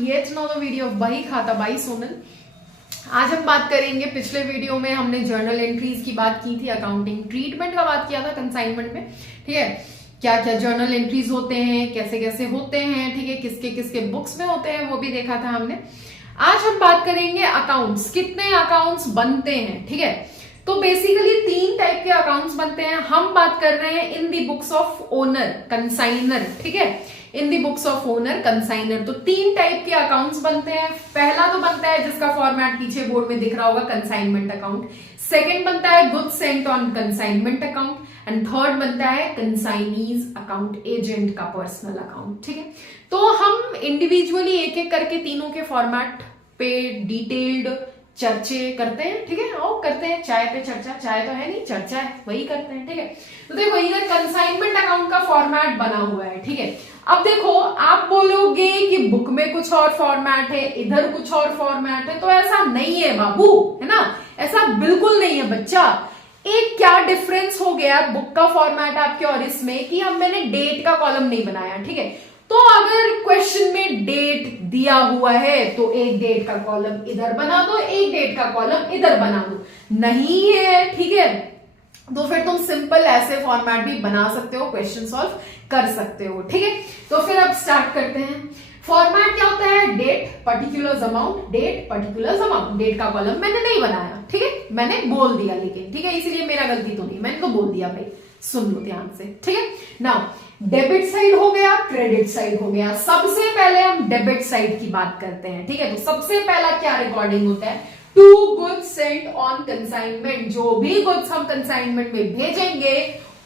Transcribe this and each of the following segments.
yet another video of बही खाता by Sonal. आज हम बात करेंगे, पिछले वीडियो में हमने जर्नल एंट्रीज की बात की थी, अकाउंटिंग ट्रीटमेंट का बात किया था कंसाइनमेंट में। ठीक है, क्या क्या जर्नल एंट्रीज होते हैं, कैसे कैसे होते हैं, ठीक है, किसके किसके बुक्स में होते हैं, वो भी देखा था हमने। आज हम बात करेंगे अकाउंट्स, कितने अकाउंट्स बनते हैं। ठीक है, तो बेसिकली 3 टाइप के अकाउंट्स बनते हैं। हम बात कर रहे हैं इन दी बुक्स ऑफ ओनर, कंसाइनर। ठीक है, इन दी बुक्स ऑफ ओनर, कंसाइनर। तो 3 टाइप के अकाउंट्स बनते हैं। पहला तो बनता है जिसका फॉर्मेट पीछे बोर्ड में दिख रहा होगा, कंसाइनमेंट अकाउंट। सेकंड बनता है goods sent on consignment account and third बनता है कंसाइनीज अकाउंट, एजेंट का पर्सनल अकाउंट। ठीक है, तो हम इंडिविजुअली एक एक करके तीनों के फॉर्मेट पे डिटेल्ड चर्चे करते हैं। ठीक है, और करते हैं चाय पे चर्चा, चाय तो है नहीं, चर्चा है, वही करते हैं। ठीक है, तो देखो इधर कंसाइनमेंट अकाउंट का फॉर्मेट बना हुआ है। ठीक है, अब देखो आप बोलोगे कि बुक में कुछ और फॉर्मेट है, इधर कुछ और फॉर्मेट है, तो ऐसा नहीं है बाबू, है ना, ऐसा बिल्कुल नहीं है बच्चा। एक क्या डिफरेंस हो गया बुक का फॉर्मेट आपके और इसमें, कि हम मैंने डेट का कॉलम नहीं बनाया। ठीक है, तो अगर क्वेश्चन में डेट दिया हुआ है तो एक डेट का कॉलम इधर बना दो, एक डेट का कॉलम इधर बना दो। नहीं है, ठीक है, तो फिर तुम सिंपल ऐसे फॉर्मेट भी बना सकते हो, क्वेश्चन सॉल्व कर सकते हो। ठीक है, तो फिर अब स्टार्ट करते हैं। फॉर्मेट क्या होता है, date particular amount, date particular amount. डेट का कॉलम मैंने नहीं बनाया, ठीक है, मैंने बोल दिया, लेकिन ठीक है, इसीलिए मेरा गलती तो नहीं, मैंने तो बोल दिया भाई, सुन लो ध्यान से। ठीक है, नाउ डेबिट साइड हो गया, क्रेडिट साइड हो गया। सबसे पहले हम डेबिट साइड की बात करते हैं। ठीक है, तो सबसे पहला क्या रिकॉर्डिंग होता है, to goods sent on consignment. जो भी गुड्स हम कंसाइनमेंट में भेजेंगे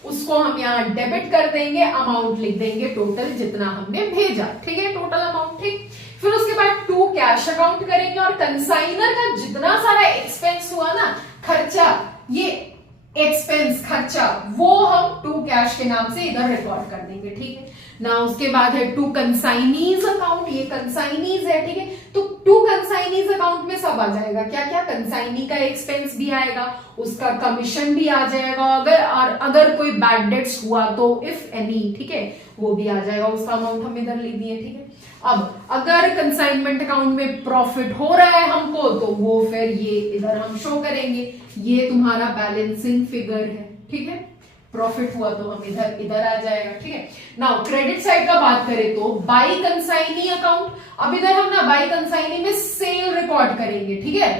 उसको हम यहाँ डेबिट कर देंगे, अमाउंट लिख देंगे टोटल जितना हमने भेजा। ठीक है, टोटल अमाउंट। ठीक, फिर उसके बाद टू कैश अकाउंट करेंगे और कंसाइनर का जितना सारा एक्सपेंस हुआ ना, खर्चा, ये एक्सपेंस खर्चा, वो हम टू कैश के नाम से इधर रिकॉर्ड कर देंगे। ठीक है ना, उसके बाद है टू कंसाइनीज अकाउंट, ये कंसाइनीज है। ठीक है, तो टू कंसाइनीज अकाउंट में सब आ जाएगा, क्या क्या, कंसाइनी का एक्सपेंस भी आएगा, उसका कमीशन भी आ जाएगा, अगर कोई बैड डेट्स हुआ तो इफ एनी, ठीक है, वो भी आ जाएगा, उसका अमाउंट हम इधर लिख दिए। ठीक है, अब अगर कंसाइनमेंट अकाउंट में प्रॉफिट हो रहा है हमको, तो वो फिर ये इधर हम शो करेंगे, ये तुम्हारा बैलेंसिंग फिगर है। ठीक है, प्रॉफिट हुआ तो हम इधर आ जाएगा। ठीक है, नाउ क्रेडिट साइड का बात करें तो बाई कंसाइनी अकाउंट। अब इधर हम ना बाई कंसाइनी में सेल रिकॉर्ड करेंगे। ठीक है,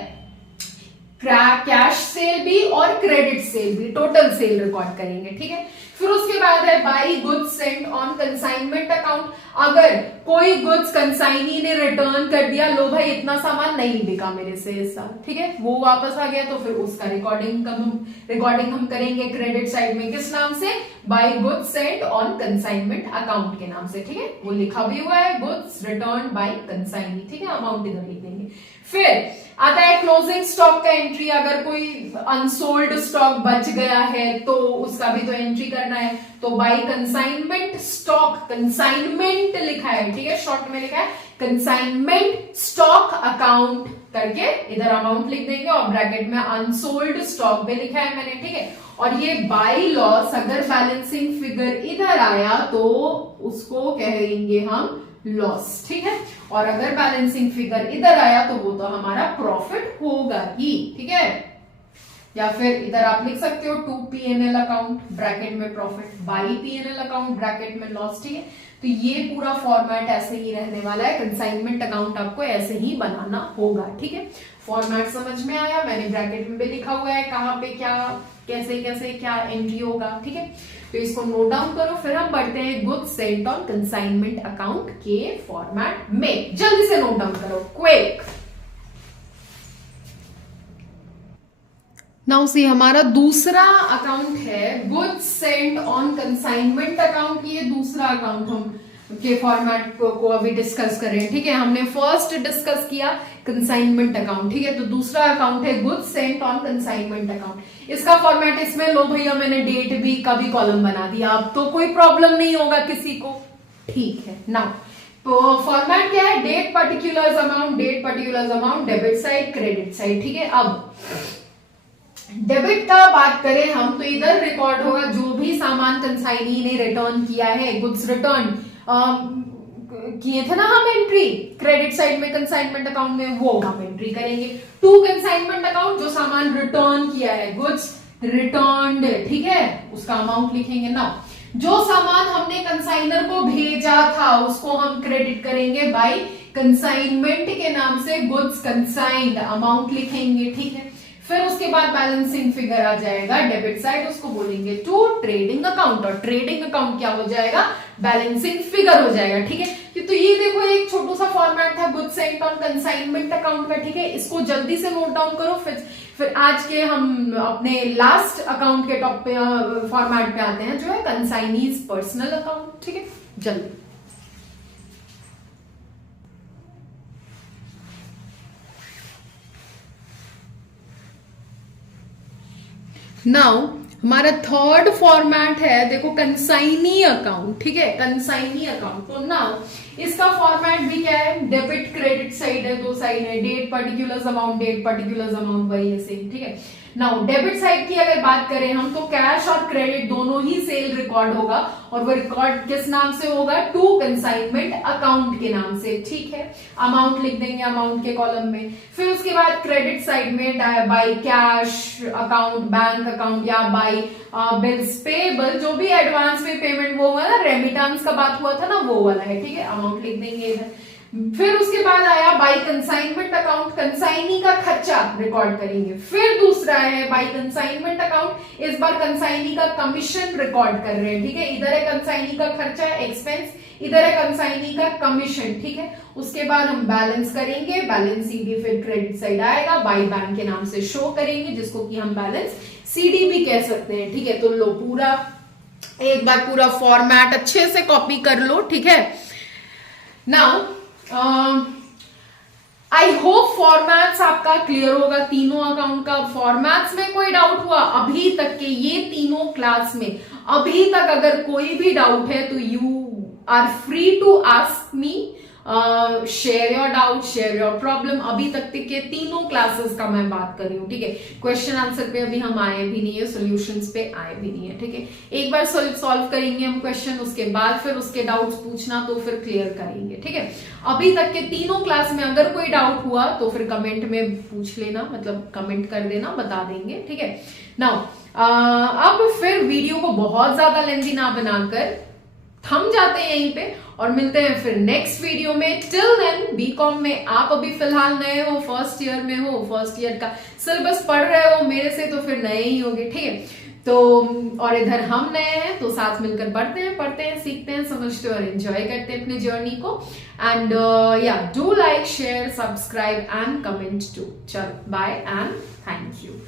कैश सेल भी और क्रेडिट सेल भी, टोटल सेल रिकॉर्ड करेंगे। ठीक है, फिर उसके बाद है by goods sent on consignment account. अगर कोई गुड्स कंसाइनी ने रिटर्न कर दिया, लो भाई इतना सामान नहीं बिका मेरे से इस साल, ठीक है, वो वापस आ गया, तो फिर उसका रिकॉर्डिंग हम करेंगे क्रेडिट साइड में, किस नाम से, by goods sent on consignment account के नाम से। ठीक है, वो लिखा भी हुआ है, गुड्स रिटर्न बाई कंसाइनी। ठीक है, अमाउंट इधर लिख देंगे। फिर आता है क्लोजिंग स्टॉक का एंट्री। अगर कोई अनसोल्ड स्टॉक बच गया है तो उसका भी तो एंट्री करना है, तो बाई कंसाइनमेंट स्टॉक, कंसाइनमेंट लिखा है, ठीक है, शॉर्ट में लिखा है कंसाइनमेंट स्टॉक अकाउंट करके इधर अमाउंट लिख देंगे, और ब्रैकेट में अनसोल्ड स्टॉक भी लिखा है मैंने। ठीक है, और ये बाई लॉस, अगर बैलेंसिंग फिगर इधर आया तो उसको कहेंगे हम लॉस। ठीक है, और अगर बैलेंसिंग फिगर इधर आया तो वो तो हमारा प्रॉफिट होगा ही। ठीक है, या फिर इधर आप लिख सकते हो टू पीएनएल अकाउंट, ब्रैकेट में profit, by PNL account, bracket में लॉस। ठीक है, तो ये पूरा फॉर्मेट ऐसे ही रहने वाला है, कंसाइनमेंट अकाउंट आपको ऐसे ही बनाना होगा। ठीक है, फॉर्मेट समझ में आया, मैंने ब्रैकेट में भी लिखा हुआ है कहाँ पे क्या, कैसे कैसे क्या एंट्री होगा। ठीक है, तो इसको नोट डाउन करो, फिर हम बढ़ते हैं goods sent on consignment account के फॉर्मेट में। जल्दी से नोट डाउन करो, क्विक। नाउ सी, हमारा दूसरा अकाउंट है goods sent on consignment account. ये दूसरा अकाउंट हम के फॉर्मेट को अभी डिस्कस कर रहे हैं। ठीक है, हमने फर्स्ट डिस्कस किया कंसाइनमेंट अकाउंट। ठीक है, तो दूसरा अकाउंट है goods sent on consignment account. इसका फॉर्मेट, इसमें लो भैया मैंने डेट भी का भी कॉलम बना दिया, अब तो कोई प्रॉब्लम नहीं होगा किसी को। ठीक है, नाउ तो फॉर्मेट क्या है, date particular amount, date particular amount, debit side, credit side. ठीक है, अब डेबिट का बात करें हम तो इधर रिकॉर्ड होगा जो भी सामान कंसाइनी ने रिटर्न किया है, गुड्स रिटर्न, किए थे ना हम एंट्री क्रेडिट साइड में कंसाइनमेंट अकाउंट में, वो हम एंट्री करेंगे टू कंसाइनमेंट अकाउंट, जो सामान रिटर्न किया है, गुड्स रिटर्न्ड, ठीक है, उसका अमाउंट लिखेंगे ना। जो सामान हमने कंसाइनर को भेजा था उसको हम क्रेडिट करेंगे बाय कंसाइनमेंट के नाम से, गुड्स कंसाइंड, अमाउंट लिखेंगे, ठीक है। फिर उसके बाद बैलेंसिंग फिगर आ जाएगा डेबिट साइड, उसको बोलेंगे टू ट्रेडिंग अकाउंट, और ट्रेडिंग अकाउंट क्या हो जाएगा, बैलेंसिंग फिगर हो जाएगा, ठीक है। तो ये देखो एक छोटा सा फॉर्मेट था goods sent on consignment account का, ठीक है। इसको जल्दी से नोट डाउन करो, फिर आज के हम अपने लास्ट अकाउंट के टॉप पे फॉर्मेट पे आते हैं, जो है कंसाइनीज पर्सनल अकाउंट, ठीक है, जल्दी। नाउ हमारा थर्ड फॉर्मेट है, देखो कंसाइनी अकाउंट, ठीक है, कंसाइनी अकाउंट। तो नाउ इसका फॉर्मेट भी क्या है, डेबिट क्रेडिट साइड है, दो साइड है, date particulars amount, date particulars amount, वही ऐसे, ठीक है। नाउ डेबिट साइड की अगर बात करें हम, तो कैश और क्रेडिट दोनों ही सेल रिकॉर्ड होगा, और वो रिकॉर्ड किस नाम से होगा, टू कंसाइनमेंट अकाउंट के नाम से, ठीक है। अमाउंट लिख देंगे अमाउंट के कॉलम में। फिर उसके बाद क्रेडिट साइड में by cash account, bank account, या बाय बिल्स पेबल, जो भी एडवांस में पेमेंट वो हुआ ना, रेमिटेंस का बात हुआ था ना, वो वाला है, ठीक है, अमाउंट लिख देंगे इधर। फिर उसके बाद आया बाय कंसाइनमेंट अकाउंट, कंसाइनी का खर्चा रिकॉर्ड करेंगे। फिर दूसरा है बाय कंसाइनमेंट अकाउंट, इस बार कंसाइनी का कमीशन रिकॉर्ड कर रहे हैं, ठीक है। इधर है कंसाइनी का खर्चा एक्सपेंस, इधर है कंसाइनी का कमीशन, ठीक है। उसके बाद हम बैलेंस करेंगे, बैलेंस सीडी फिर क्रेडिट साइड आएगा, बाय बैंक के नाम से शो करेंगे, जिसको कि हम बैलेंस सीडी भी कह सकते हैं, ठीक है। तो लो पूरा एक बार पूरा फॉर्मेट अच्छे से कॉपी कर लो, ठीक है। नाउ आई होप फॉर्मेट्स आपका क्लियर होगा, तीनों अकाउंट का। फॉर्मेट्स में कोई डाउट हुआ अभी तक के ये तीनों क्लास में, अभी तक अगर कोई भी डाउट है तो you are free to ask me, share your doubt, share your problem. अभी तक के तीनों क्लासेस का मैं बात कर रही हूँ, ठीक है। क्वेश्चन आंसर पे अभी हम आए भी नहीं है, सॉल्यूशंस पे आए भी नहीं है, ठीक है। एक बार सॉल्व करेंगे हम क्वेश्चन, उसके बाद फिर उसके डाउट्स पूछना, तो फिर क्लियर करेंगे, ठीक है। अभी तक के तीनों क्लास में अगर कोई डाउट हुआ तो फिर कमेंट में पूछ लेना, मतलब कमेंट कर देना, बता देंगे, ठीक है। नाउ अब फिर वीडियो को बहुत ज्यादा लेंथी ना बनाकर थम जाते हैं यहीं पे, और मिलते हैं फिर नेक्स्ट वीडियो में। टिल देन बीकॉम में आप अभी फिलहाल नए हो, फर्स्ट ईयर में हो, फर्स्ट ईयर का सिलेबस पढ़ रहे हो मेरे से, तो फिर नए ही होगे, ठीक है। तो और इधर हम नए हैं, तो साथ मिलकर पढ़ते हैं, सीखते हैं, समझते हैं और एंजॉय करते हैं अपने जर्नी को। एंड या do like, share, subscribe and comment too. चलो बाय एंड थैंक यू।